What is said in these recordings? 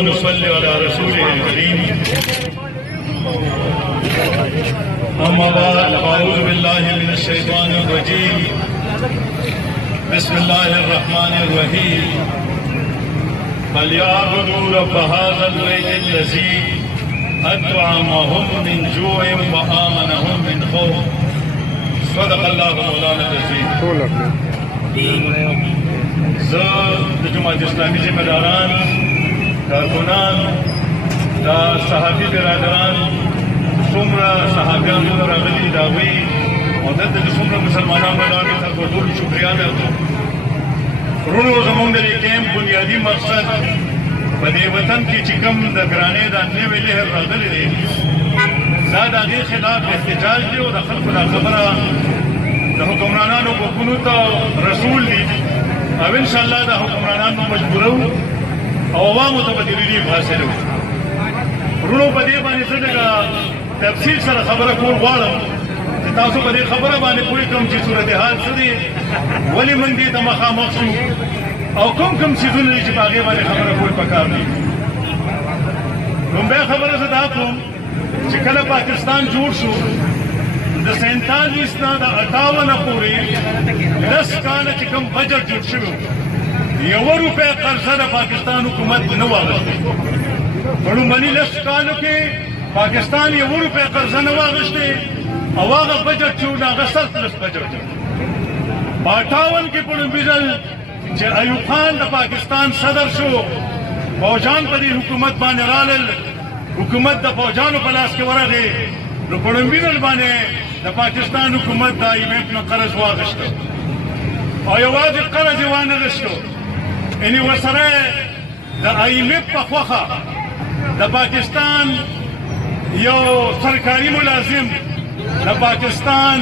ونصلي على رسوله الكريم أما بعد أعوذ بالله من الشيطان الرجيم بسم الله الرحمن الرحيم فليعبدوا رب هذا البيت الذي أطعمهم من جوع وآمنهم من خوف صدق الله مولانا العظيم. زه د جماعت اسلامي ذمہداران کارکنان دا صحافي برادران څومره صحابیان راغلي د هغوی او دلته د څومره مسلمانان راغلي خلکو ټول شکریا ده. وروڼو زموږ د دې کیمپ بنیادي مقصد په دې وطن کې چې کوم د ګرانۍ دا نوی لهر راغلی دی دا د هغې خلاف احتجاج دی او د خلکو دا خبره د حکمرانانو غوږونو ته رسول دي او انشاءالله دا حکمرانان به مجبورو او عوامو ته به د ریلیف حاصلو. وروڼو په دې باندې زه لږه تفصیل سره خبره کول غواړم چې تاسو په دې خبره باندې پوه کړم چې صورتحال څه دی، ولې موږ دې ته مخامخ شو او کوم څیزونه دي چې په هغې باندې خبره کول پکار دي. لومبۍ خبره زه دا کوم چې کله پاکستان جوړ شو د 47 نه د 58 پورې 10 کاله چې کوم بجټ جوړ شوی ₹1 قرضه د پاکستان حکومت نه واغشتې. په لومړني 10 کالو کې پاکستان ₹1 قرضه نه واغشتې او هغه بجټ چې و هغه سرپلس بجټ و. په 58 کې په لومړي ځل چې ایوب خان د پاکستان صدر شو فوجان په دې حکومت باندې رالل، حکومت د فوجانو په لاس کې ورغی نو په لومړي ځل باندې د پاکستان حکومت د IMF نه قرض واغشته او یوازې قرض یې وانه غشتو، یعنې ورسره د IMF په خوښه د پاکستان یو سرکاري ملازم د پاکستان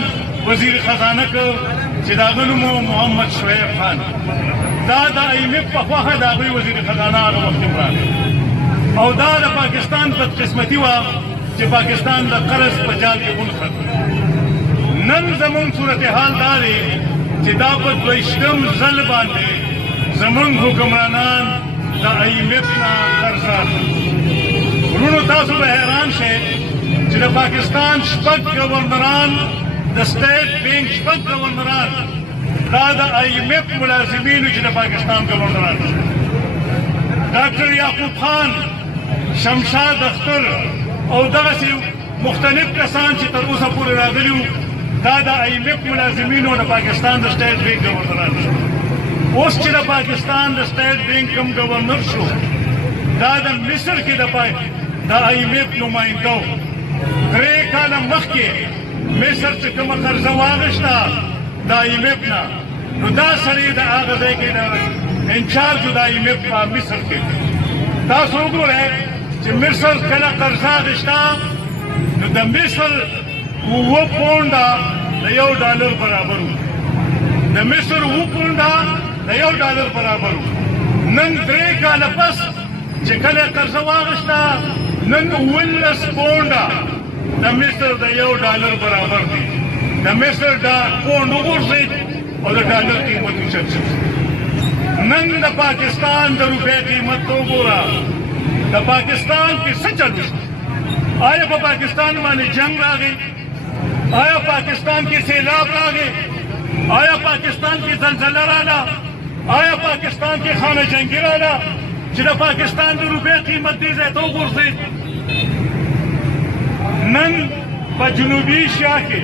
وزیر خزانه که چې د هغه نوم محمد شعیب خان دا د IMF په خوښه د هغوی وزیر خزانه هغه وخت کې راغی او دا د پاکستان بدقسمتي وه چې پاکستان د قرض په جال کې ونښت. نن زموږ صورتحال دا دی چې دا په 22م ځل باندې زموږ حکمرانان د IMF نه قرض اخلي. وروڼو تاسو به حیران شئ چې د پاکستان 6 ګورنران د سټیټ بینک 6 ګورنران دا د IMF ملازمینو چې د پاکستان ګورنران ډاکټر یعقوب خان، شمشاد اختر او دغسې مختلف کسان چې تر اوسه پورې راغلي وو دا د IMF ملازمینو د پاکستان د سټیټ بینک ګورنران شو. اوس چې د پاکستان د سټیټ بینک کوم ګورنر شو دا د مصر کې د IMF نماینده و. 3 کاله مخکې مصر چې کومه قرضه واغشته د IMF نه نو دا سړی د هغه ځای کې د انچارج د IMF په مصر کې. تاسو وګورئ چې مصر کله قرضه اخیسته نو د مصر 7 پونډه د $1 برابر و. د مصر 7 پونډه د $1 برابر و. نن 3 کاله پس چې کله قرضه واغشته نن 19 پونډه د مصر د $1 برابر دي. د مصر د پونډ وغورځېد او د ډالر قیمت اوچت شو. نن د پاکستان د روپۍ قیمت ته وګوره، د پاکستان کې څه چل شو؟ آیا په پاکستان باندې جنگ راغی؟ آیا پاکستان کې سیلاب راغی؟ آیا پاکستان کې زلزله راغله؟ آیا پاکستان کې خانه جنګي راغله چې د پاکستان د روپۍ قیمت دې ځای ته وغورځېد؟ نن په جنوبي ایشیا کې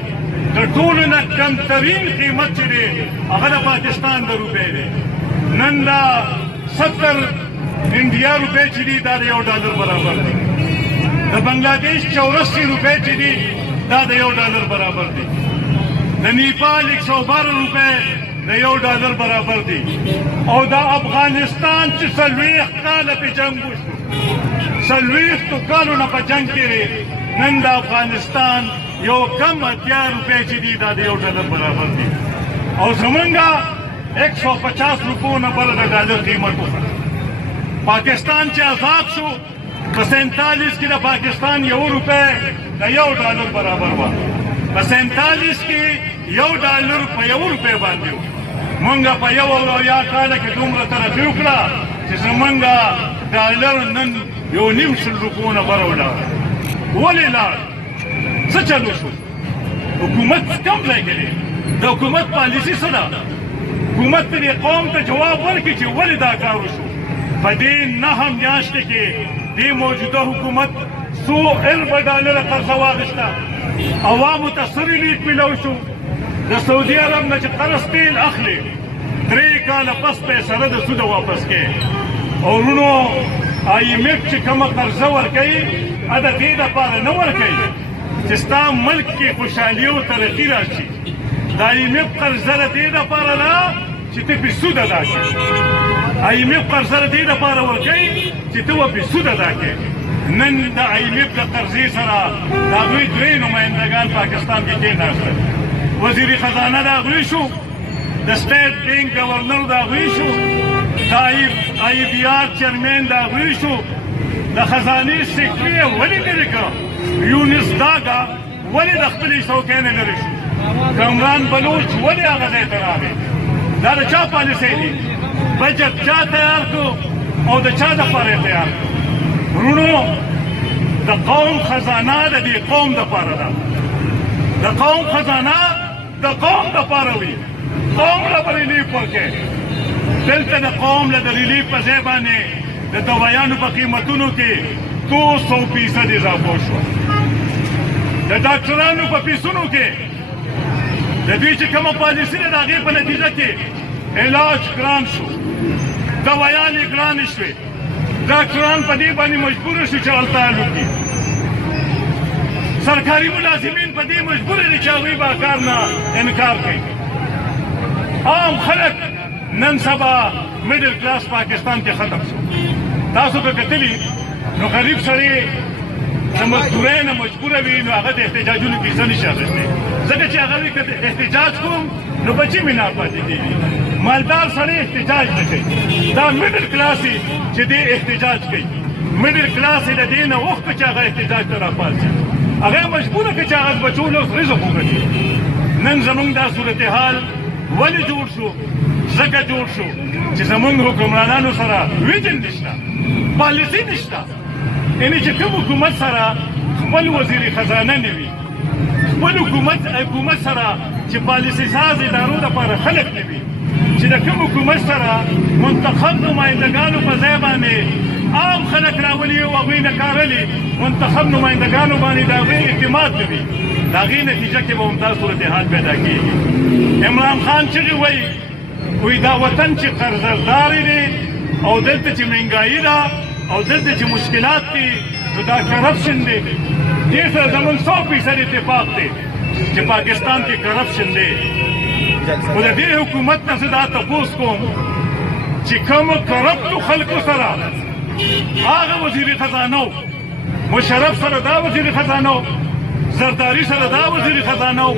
د ټولو نه کمترین قیمت چې دی هغه د پاکستان د روپۍ دی. نن دا 70 انډیا روپۍ چې دي دا د $1 برابر دي. د بنګلادیش 84 روپۍ چې دي دا د $1 برابر دي. د نیپال 112 روپۍ د $1 برابر دي. او د افغانستان چې 40 کاله په جنګ وشو، 40 کالو نه په جنګ کې نن د افغانستان یو کم 80 روپۍ چې دي دا د $1 برابر دي. او زمونږه 150 روپیو نه بله د ډالر قیمت وکړه. پاکستان چې آزاد شو په 47 کې د پاکستان $1 د $1 برابر وه. په 47 کې $1 په $1 باندې و. مونږ په 1 کال کې دومره ترقي وکړه چې زمونږ ډالر نن یو نیم سل روپو نه بره ولاړ. ولې لاړ؟ څه چلو شو؟ حکومت کم ځای کې دی. د حکومت پالیسي څه ده؟ حکومت دې قوم ته جواب ورکړي چې ولې دا کار وشو. په دې 9 میاشتې کې دې موجوده حکومت 100 ډالر قرضه واخیسته. عوامو ته څه ریلیف میلاو شو؟ د سعودي عرب نه چې قرض تیل اخلي 3 کاله پس به سره د سوده واپس کوي. او ورونو IMF چې کومه قرضه ورکوي دا دې دپاره نه ورکوي چې ستا ملک کې خوشحالي او ترقي راشي. د IMF قرضه د دې دپاره ده چې ته پرې سود ادا کړې. IMF قرضه د دې دپاره ورکوي چې ته به پرې سود ادا کړې. نن د IMF د قرضې سره د هغوی 3 نمایندګان پاکستان کې کېناستل. وزیر خزانه د هغوی شو، د سټیټ بینک گورنر د هغوی شو، د IBR چیرمین د هغوی شو، د خزانې سیکرټري یې ولې لرې کړه؟ یونس داګا ولې د خپلې څوکۍ نه لرې شو؟ کامران بلوچ ولې هغه ځای ته راغی؟ دا د چا پالیسۍ دي؟ بجټ چا تیار کړو او د چا دپاره یې تیار کړو؟ ورونو د قوم خزانه د دې قوم دپاره ده. د قوم خزانه د قوم دپاره وي. قوم له به ریلیف ورکوي. دلته د قوم له د ریلیف په ځای باندې د دوایانو په قیمتونو کې 200% اضافه شوه. د ډاکټرانو په فیسونو کې د دوی چې کومه پالیسي ده د هغې په نتیجه کې علاج ګران شو، دوایانې ګرانې شوې. ډاکټران په دې باندې مجبور شو چې التحال وکړي. سرکاري ملازمین په دې مجبور دي چې هغوی به کار نه انکار کوي. عام خلک نن سبا میډل کلاس پاکستان کې ختم شو. تاسو که کتلي نو غریب سړی د مزدورۍ نه مجبوره وي نو هغه د احتجاجونو کیسه نشي اخیستی. ځکه چې هغه وایي که احتجاج کوم نو بچې مې نه پاتې کېږي. مالدار سړی احتجاج نه کوي. دا میډل کلاس چې دی احتجاج کوي. میډل کلاس د دې نه وخت چې هغه احتجاج ته راپاڅي. هغه مجبوره کړي چې هغه بچو له رزق وګټي. نن زمونږ دا صورتحال ولې جوړ شو؟ ځکه جوړ شو چې زمونږ حکمرانانو سره ویژن نشته، پالیسي نشته. یعنې چې کوم حکومت سره خپل وزیر خزانه نه وي، خپل حکومت سره چې پالیسي ساز ادارو دپاره خلک نه وي، چې د کوم حکومت سره منتخب نمایندګانو په ځای باندې عام خلک راولي او هغوی نه کارلي منتخب نمایندګانو باندې د هغوی اعتماد نه وي، د هغې نتیجه کې به همدا صورتحال پیدا کېږي. عمران خان چغې وایي وی دا وطن چې قرضداري دی او دلته چې مهنګایي ده او دلته چې مشکلات دي نو دا کرپشن دی. دې سره زموږ 100% اتفاق دی چې پاکستان کې کرپشن دی. خو د دې حکومت نه زه دا تپوس کوم چې کوم کرپټو خلکو سره هغه وزیر خزانه و، مشرف سره دا وزیر خزانه و، زرداری سره دا وزیر خزانه و،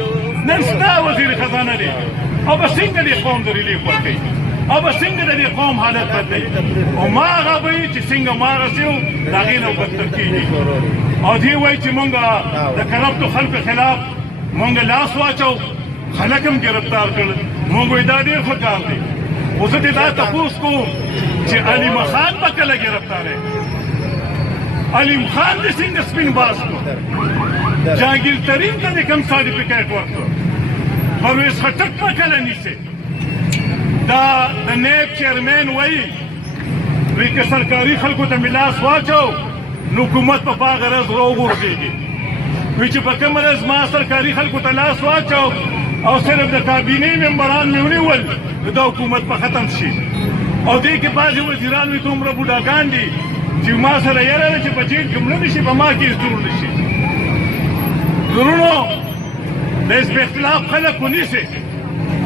نن ستا وزیر خزانه دی. او به څنګه دې قوم د ریلیف ورکوي؟ او به څنګه د دې قوم حالت بدلوي؟ او ما هغه وایي چې څنګه ما هغسې وو د هغې نه بدتر کېږي. او دې وایي چې مونږ د کرپټو خلکو خلاف مونږ لاس واچو، خلک هم ګرفتار کړل. مونږ وایي دا ډېر ښه کار دی. خو زه دې دا تپوس کوم چې علیم خان به کله ګرفتاری؟ علیم خان دې څنګه سپین باز کړو؟ جهانګیر ترین ته دې کوم سرټیفیکیټ ورکړو؟ پرویز خټک به کله نیسي؟ دا د نیب چیرمین وایي که سرکاري خلکو ته مې لاس واچو نو حکومت به په هغه ورځ راوغورځېږي. وایي چې په کومه ورځ ما سرکاري خلکو ته لاس واچو او صرف د کابینې ممبران مې ونیول نو دا حکومت به ختم شي. او دې کې بعضې وزیران وي دومره بوډاګان دي چې ما سره یره ده چې په جیل کې مړه نه شي، په ما کې جوړ نه شي. ورونو د حزب اختلاف خلک ونیسي،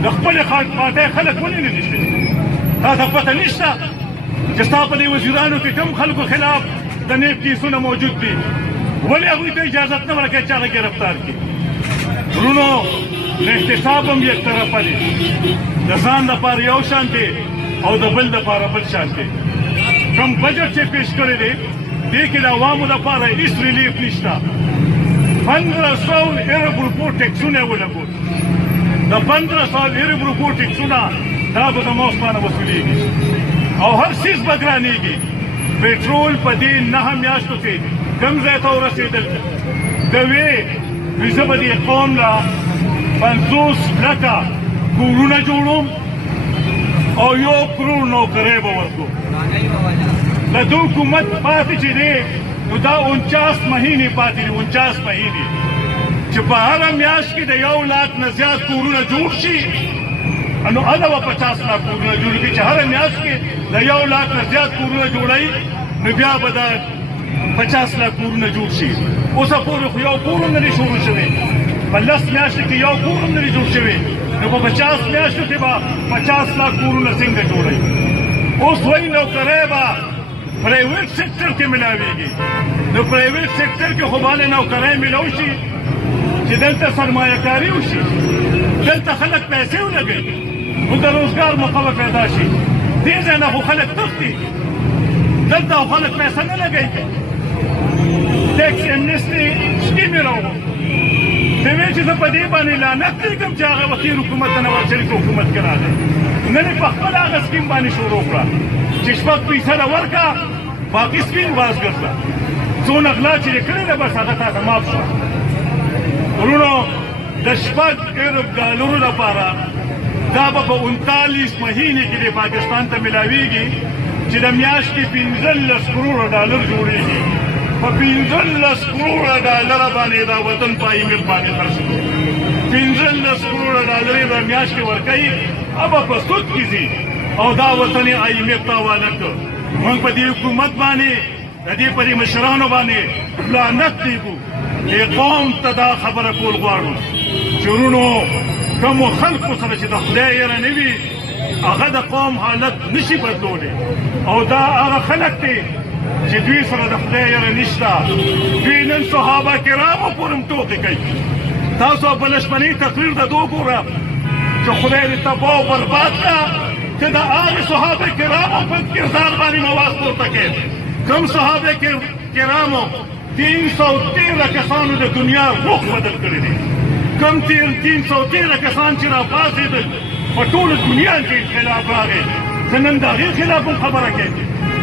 د خپلې پارټۍ خلک ولې نه نیسي؟ تا ته پته نشته چې ستا په دې وزیرانو کې کوم خلکو خلاف د نیب کیسونه موجود دي؟ ولې هغوی ته اجازت نه ورکوي چې هغه ګرفتار کړي؟ ورونو د احتساب هم یک طرفه دی، د ځان دپاره یو شان دی او د بل دپاره بل شان دی. کوم بجټ چې پیش کړی دی دې کې د عوامو دپاره هېڅ ریلیف نشته. 1500 ارب روپو ټیکسونه یې ولګول. د 1500 ارب روپو ټیکسونه دا به زموږ څخه وصولېږي او هر څیز به ګرانېږي. پټرول په دې 9 میاشتو کې کوم ځای ته ورسېدل د وې زه به دې قوم له 50 لکه کورونه جوړوم او 1 کروڑ نوکرۍ به ورکړو د دې حکومت پاتې چې دی نو دا 49 مهینې پاتې دي 49 مهینې چې په هره میاشت کې د 1 لاک نه زیات کورونه جوړ شي نو هغه به 50 لاک کورونه جوړ کړي چې هره میاشت کې د 1 لاک نه زیات کورونه جوړوي نو بیا به دا 50 لاک کورونه جوړ شي اوسه پورې خو یو کور هم نه دی شروع شوی په 10 میاشتو کې یو کور هم نه دی جوړ شوی نو په 50 میاشتو کې به 50 لاک کورونه څنګه جوړوي اوس وایي نوکرۍ به پرایویټ سیکټر کې ملاویږي نو پرایویټ سیکټر کې خو باندې نوکرۍ ملو شي چې دلته سرمایه کاري وشي دلته خلک پیسې ولګوي نو د روزګار موقع به پیدا شي دې ځای نه خو خلک تښتي دلته خو خلک پیسې نه لګوي ټیکس امنیسټي سکیم یې راوړو د وې چې زه په دې باندې لعنت لیکم چې هغه وکیل حکومت ته نواز شریف حکومت کې راغی نن یې په خپله هغه سکیم باندې شروع کړه چې 6% ورکړه باقي سپین باز ګرځه څونه غلا چې یې کړې ده بس هغه تاته معاف شوه ورونو د 6 ارب ډالرو لپاره دا به په 39 مهینې کې د پاکستان ته ملاویږي چې د میاشتې 15 کروڑه ډالر جوړېږي په 15 کروڑه ډالر باندې دا وطن په ایمیل باندې خرڅ کړي 15 کروڑه ډالر د میاشتې ورکوي اب په سود کې ځي او دا وطن یې ایمیل ته حواله کړ موږ په دې حکومت باندې د دې په مشرانو باندې لعنت دیږو دې قوم ته دا خبره کول غواړو چې ورونو کومو خلکو سره چې د خدای یره نه وي هغه د قوم حالت نشي بدلولی او دا هغه خلک دی چې دوی سره د خدای یره نشته دوی نن صحابه کرامو پورې هم ټوکې کوي تاسو په لشمني تقریر د دو ګوره چې خدای دې تباه او برباد کړه چې د هغې صحابه کرامو په کردار باندې مواز پورته کوي کوم صحابه کرامو 313 کسانو د دنیا رخ بدل کړی دی کم 313 کسان چې راپاڅېدل په ټوله دنیا کې انقلاب راغی زه نن د هغې خلاف هم خبره کوي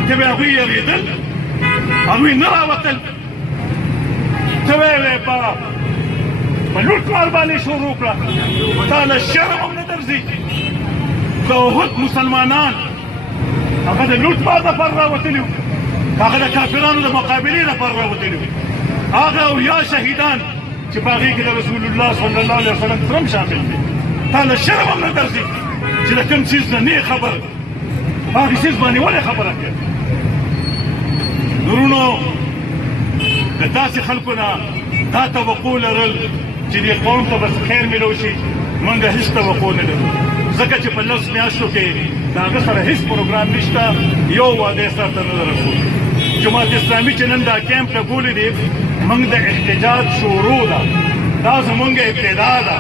چې به هغوی یېرېدل هغوی نه راوتل ته ویې په لوټ مال باندې شروع کړه تا له شرم هم نه درځي د احد مسلمانان هغه د لوټ مال دپاره راوتلي وو هغه د کافرانو د مقابلې لپاره راوتلي وو هغه او یا شهیدان چې په هغې کې د رسول الله صلی الله علیه وسلم ترم شامل دي تا له شرم هم نه درځي چې د کوم څیز نه نه خبر هغې څیز باندې ولې خبره کوي نورونو د داسې خلکو نه دا توقع لرل چې دې قوم ته بس خیر ملو شي موږ هېڅ توقع نه لرو ځکه چې په 10 میاشتو کې د هغه سره هېڅ پروګرام نشته یو وعده سرته نه ده رسول جماعت اسلامي چې نن دا کیمپ لګولی دی موږ د احتجاج شروع ده دا زموږ ابتدا ده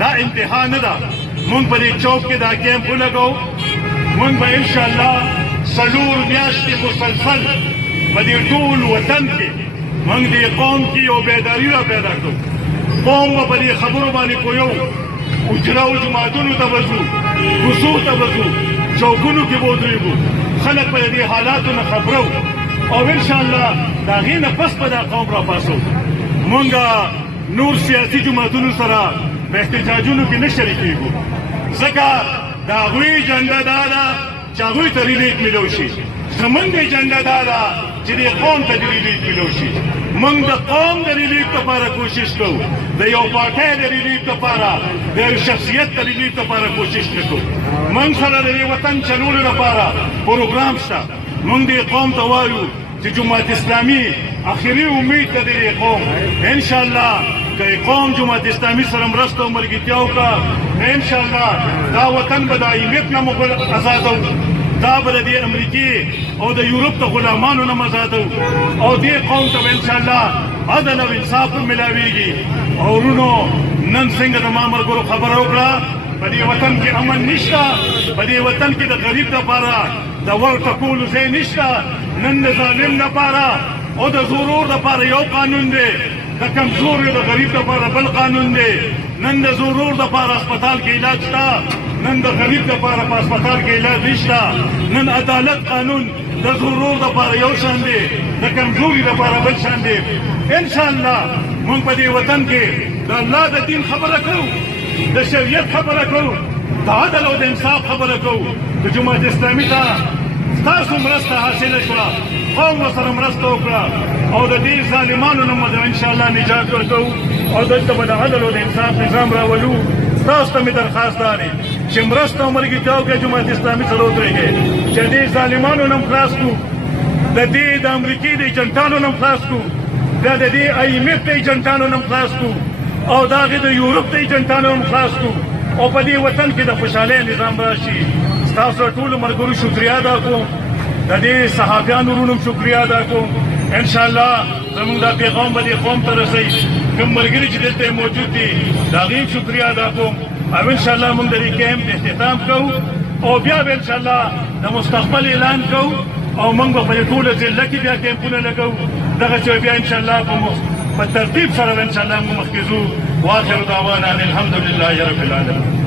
دا انتها نه ده موږ په دې چوک کې دا کیمپ ولګو موږ به انشاءالله 4 میاشتې مسلسل په دې ټول وطن کې موږ دې قوم کې یو بیداري را پیدا کړو قوم به په دې خبرو باندې پوهیو اجرا او جماعتونو ته به ځو کوڅو ته به ځو چوکونو کې به ودرېږو خلک به د دې حالاتو نه خبرو او انشاءالله د هغې نه پس به دا قوم راپاڅو مونږ نور سیاسي جماعتونو سره په احتجاجونو کې نه شریکېږو ځکه د هغوی اجنډه دا ده چې هغوی ته ریلیف میلو شي زمونږ اجنډه دا ده چې دې قوم ته د ریلیف میلو شي موږ د قوم د ریلیف لپاره کوشش کوو د یو پارټۍ د ریلیف لپاره د یو شخصیت د ریلیف لپاره کوشش نه کوو موږ سره د دې وطن چلولو لپاره پروګرام شته موږ دې قوم ته وایو چې جماعت اسلامي اخري امید د دې قوم انشاءالله که قوم جماعت اسلامي سره مرسته او ملګرتیا وکړه انشاءالله دا وطن به د ایمیت نه موږ ازادو دا به د دې امریکې او د یورپ د غلامانو نه ازادو او دې قوم ته به انشاءالله عدل او انصاف هم ملاویږي او ورونو نن څنګه د ما ملګرو خبره وکړه په دې وطن کې امن نشته په دې وطن کې د غریب لپاره د ور ټکولو ځای نشته نن د ظالم لپاره او د ضرور لپاره یو قانون دی د کمزور د غریب لپاره بل قانون دی نن د ضرور لپاره هسپتال کې علاج شته نن د غریب لپاره په هسپتال کې علاج نشته نن عدالت قانون د د ضرور لپاره یو شان دی د کمزوري لپاره بل شان دی ان شاء الله موږ په دې وطن کې د الله د دین خبره کوو د شریعت خبره کوو د عدل او د انصاف خبره کوو د جماعت اسلامي ته تاسو مرسته حاصله شوه قوم ورسره مرسته وکړه او د دې ظالمانو نه مو ان شاء الله نجات ورکوو او دلته به د عدل او د انصاف نظام راولو تاسو ته مې درخواست دا دی چې مرسته او ملګرتیا وکړئ جماعت اسلامي سره ودرېږئ چې دې ظالمانو نه هم خلاص کړو د دې د امریکې د ایجنټانو نه هم خلاص کړو بیا د دې IMF د ایجنټانو نه هم خلاص کړو او د هغې د یورپ د ایجنټانو نه هم خلاص کړو او په دې وطن کې د خوشحالۍ نظام راشي ستاسو ټولو ملګرو شکریا ادا کوم د دې صحابیانو ورونو هم شکریا ادا کوم انشاءالله زموږ دا پیغام به دې قوم ته رسوي کوم ملګري چې دلته موجود دي د هغې هم شکریا ادا کوم او انشاءالله موږ د دې کیمپ اختتام کوو او بیا به انشاءالله د مستقبل اعلان کوو او موږ به په دې ټوله ضلع کې بیا کیمپونه لګوو دغه چې بیا انشاءالله په ترتیب سره انشاءالله موږ مخکې ځو واخر دعوانا ان الحمد لله رب العالمين